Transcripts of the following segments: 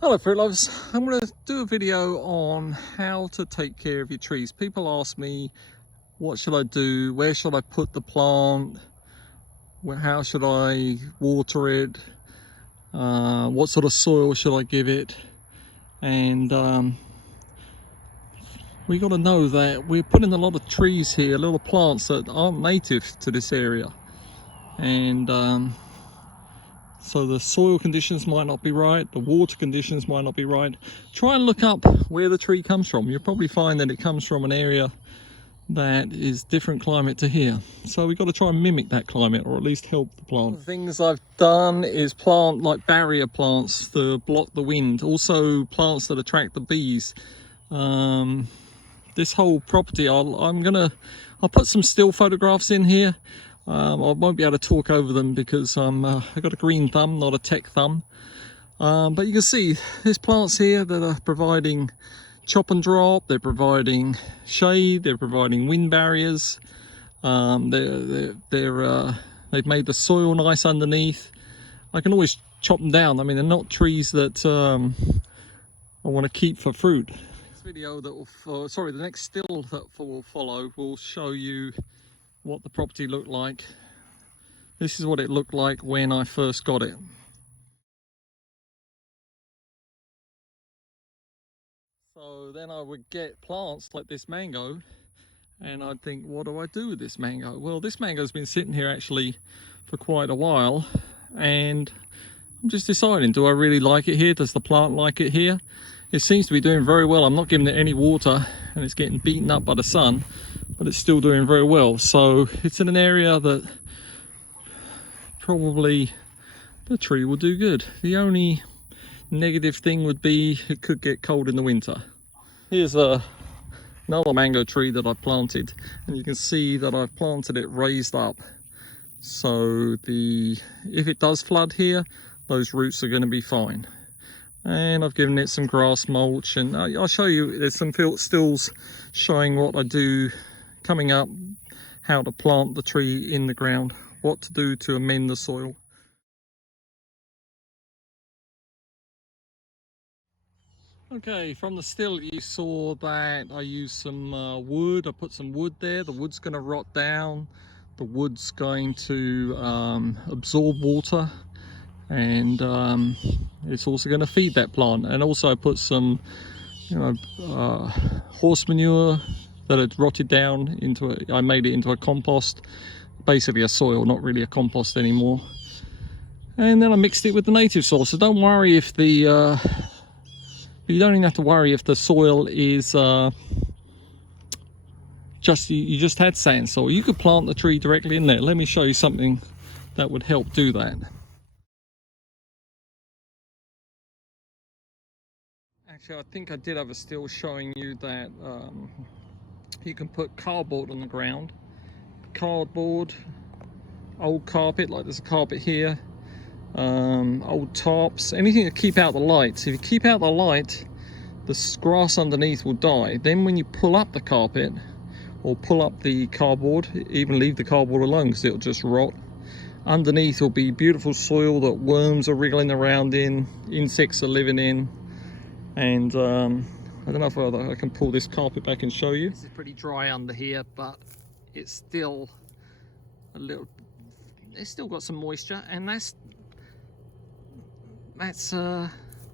Hello fruit lovers, I'm going to do a video on how to take care of your trees. People ask me, what should I do, where should I put the plant, how should I water it, what sort of soil should I give it, and we got to know that we're putting a lot of trees here, little plants that aren't native to this area, and so the soil conditions might not be right, the water conditions might not be right. Try and look up where the tree comes from. You'll probably find that it comes from an area that is different climate to here. So we've got to try and mimic that climate, or at least help the plant. One of the things I've done is plant like barrier plants to block the wind. Also plants that attract the bees. This whole property, I'll put some still photographs in here. I won't be able to talk over them because I've got a green thumb, not a tech thumb. But you can see there's plants here that are providing chop and drop, they're providing shade, they're providing wind barriers. They've made the soil nice underneath. I can always chop them down. I mean, they're not trees that I want to keep for fruit. This video that will, the next still that will follow will show you what the property looked like. This is what it looked like when I first got it. So then I would get plants like this mango and I'd think, what do I do with this mango? Well, this mango's been sitting here actually for quite a while, and I'm just deciding, do I really like it here? Does the plant like it here? It seems to be doing very well. I'm not giving it any water and it's getting beaten up by the sun, but it's still doing very well. So it's in an area that probably the tree will do good. The only negative thing would be it could get cold in the winter. Here's another mango tree that I planted, and you can see that I've planted it raised up. So if it does flood here, those roots are going to be fine. And I've given it some grass mulch, and I'll show you, there's some stills showing what I do coming up, how to plant the tree in the ground, what to do to amend the soil. Okay, from the still you saw that I used some wood. I put some wood there. The wood's going to rot down. The wood's going to absorb water, and it's also going to feed that plant. And also I put some horse manure that had rotted down into I made it into a compost, basically a soil, not really a compost anymore. And then I mixed it with the native soil. So don't worry if the you don't even have to worry if the soil is you just had sand soil. You could plant the tree directly in there. Let me show you something that would help do that. Actually, I think I did have a still showing you that you can put cardboard on the ground. Cardboard, old carpet, like there's a carpet here, old tops, anything to keep out the light. So if you keep out the light, the grass underneath will die. Then when you pull up the carpet or pull up the cardboard, even leave the cardboard alone because it'll just rot. Underneath will be beautiful soil that worms are wriggling around in, insects are living in. And I don't know if I can pull this carpet back and show you. This is pretty dry under here, but it's still a little, it's still got some moisture, and that's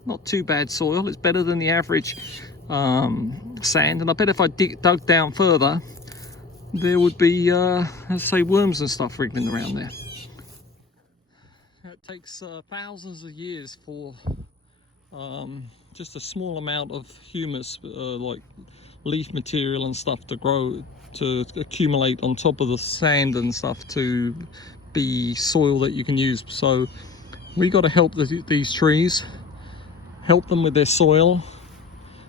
not too bad soil. It's better than the average sand, and I bet if I dug down further, there would be, let's say, worms and stuff wriggling around there. It takes thousands of years for just a small amount of humus, like leaf material and stuff, to grow, to accumulate on top of the sand and stuff to be soil that you can use. So we got to help these trees, help them with their soil.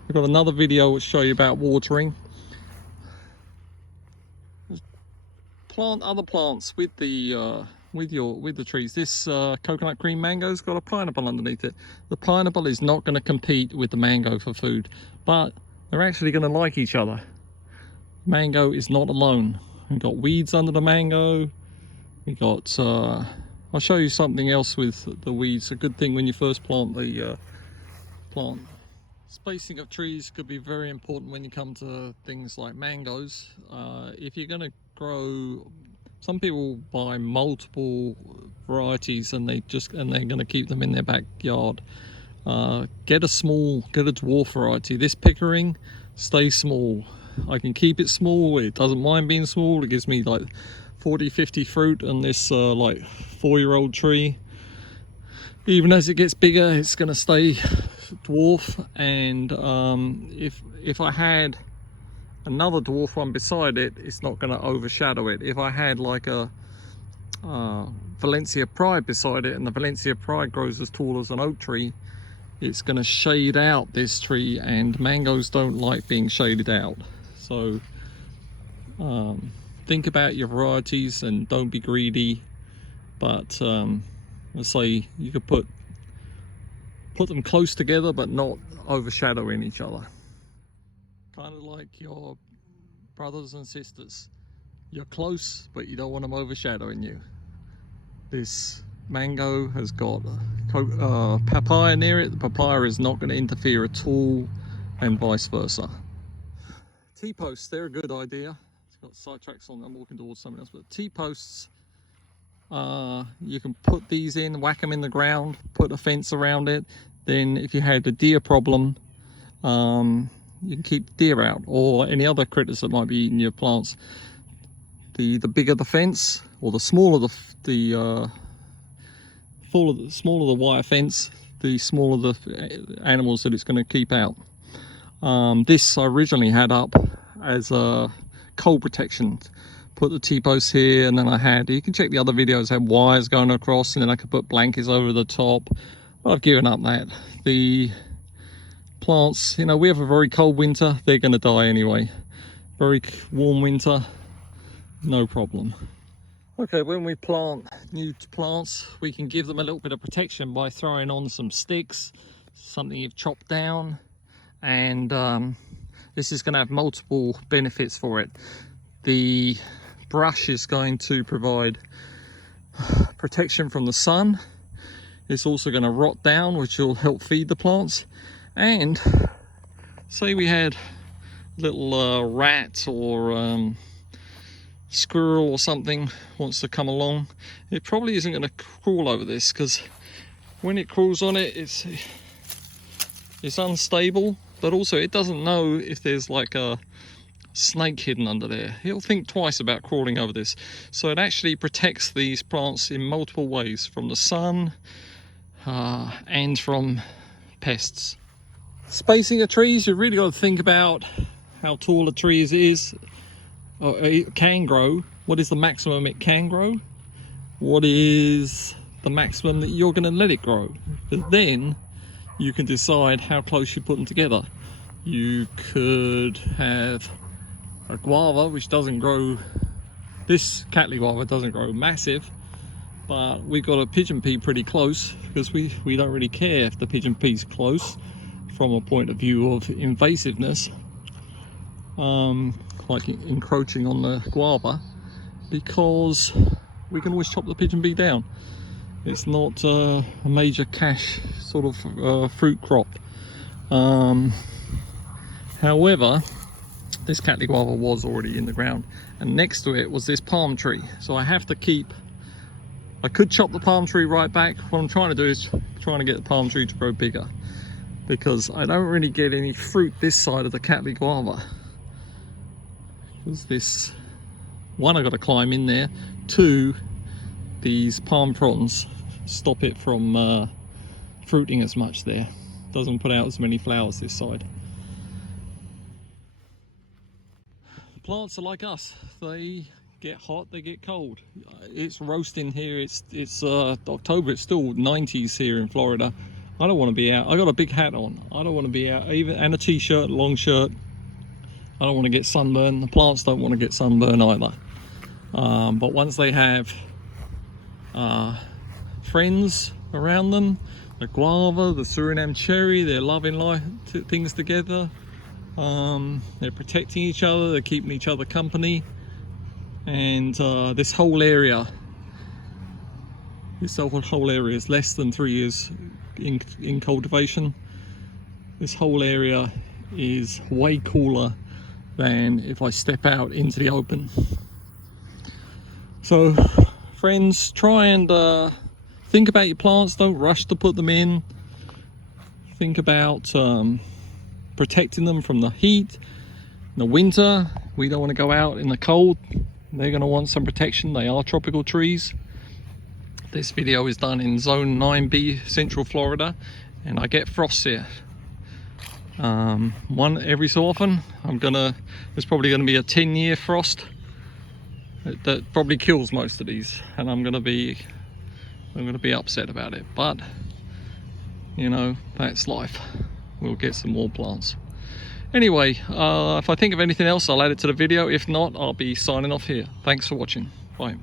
We've got another video which show you about watering. Plant other plants with the with the trees. This coconut cream mango's got a pineapple underneath it. The pineapple is not going to compete with the mango for food, but they're actually going to like each other. Mango is not alone. We've got weeds under the mango. We got I'll show you something else with the weeds. A good thing when you first plant the plant. Spacing of trees could be very important when you come to things like mangoes. If you're going to grow, some people buy multiple varieties and they're going to keep them in their backyard. Get a dwarf variety. This pickering stays small. I can keep it small, it doesn't mind being small. It gives me like 40-50 fruit on this like 4-year-old tree. Even as it gets bigger, it's going to stay dwarf. And if I had another dwarf one beside it, it's not going to overshadow it. If I had like a Valencia Pride beside it, and the Valencia Pride grows as tall as an oak tree, it's going to shade out this tree, and mangoes don't like being shaded out. So think about your varieties and don't be greedy. But let's say you could put them close together but not overshadowing each other. Kind of like your brothers and sisters. You're close but you don't want them overshadowing you. This mango has got papaya near it. The papaya is not going to interfere at all, and vice versa. T-posts, they're a good idea. It's got sidetracks on. I'm walking towards something else, but T-posts, you can put these in, whack them in the ground, put a fence around it. Then if you had a deer problem, you can keep deer out or any other critters that might be eating your plants. The bigger the fence, or the smaller the smaller the wire fence, the smaller the animals that it's going to keep out. This I originally had up as a cold protection. Put the T-posts here, and then you can check the other videos, I had wires going across, and then I could put blankets over the top. But I've given up that. The plants, you know, we have a very cold winter, they're going to die anyway. Very warm winter, no problem. Okay, when we plant new plants, we can give them a little bit of protection by throwing on some sticks, something you've chopped down, and this is going to have multiple benefits for it. The brush is going to provide protection from the sun. It's also going to rot down, which will help feed the plants. And say we had little rat or squirrel or something wants to come along, it probably isn't going to crawl over this, because when it crawls on it, it's unstable, but also it doesn't know if there's like a snake hidden under there. It'll think twice about crawling over this. So it actually protects these plants in multiple ways, from the sun and from pests. Spacing of trees, you've really got to think about how tall a tree is, or it can grow. What is the maximum it can grow? What is the maximum that you're going to let it grow? But then you can decide how close you put them together. You could have a guava which doesn't grow, this Cattleya guava doesn't grow massive, but we've got a pigeon pea pretty close, because we don't really care if the pigeon pea's close from a point of view of invasiveness, like encroaching on the guava, because we can always chop the pigeon pea down. It's not a major cash sort of fruit crop. However, this Cattleya guava was already in the ground, and next to it was this palm tree. So I have to keep, I could chop the palm tree right back. What I'm trying to do is trying to get the palm tree to grow bigger, because I don't really get any fruit this side of the Cattleya guava. Because this, one, I got to climb in there. Two, these palm fronds stop it from fruiting as much there. Doesn't put out as many flowers this side. Plants are like us, they get hot, they get cold. It's roasting here, it's October, it's still 90s here in Florida. I don't want to be out. I got a big hat on, I don't want to be out, even, and a t-shirt, long shirt. I don't want to get sunburned. The plants don't want to get sunburned either. But once they have friends around them, the guava, the Suriname cherry, they're loving life, things together. They're protecting each other, they're keeping each other company, and this whole area is less than 3 years in cultivation. this whole area is way cooler than if I step out into the open. So friends, try and think about your plants. Don't rush to put them in. Think about protecting them from the heat. In the winter, we don't want to go out in the cold. They're going to want some protection. They are tropical trees. This video is done in zone 9B, Central Florida, and I get frost here. One every so often. There's probably going to be a 10-year frost that probably kills most of these, and I'm going to be upset about it. But you know, that's life. We'll get some more plants. Anyway, if I think of anything else, I'll add it to the video. If not, I'll be signing off here. Thanks for watching. Bye.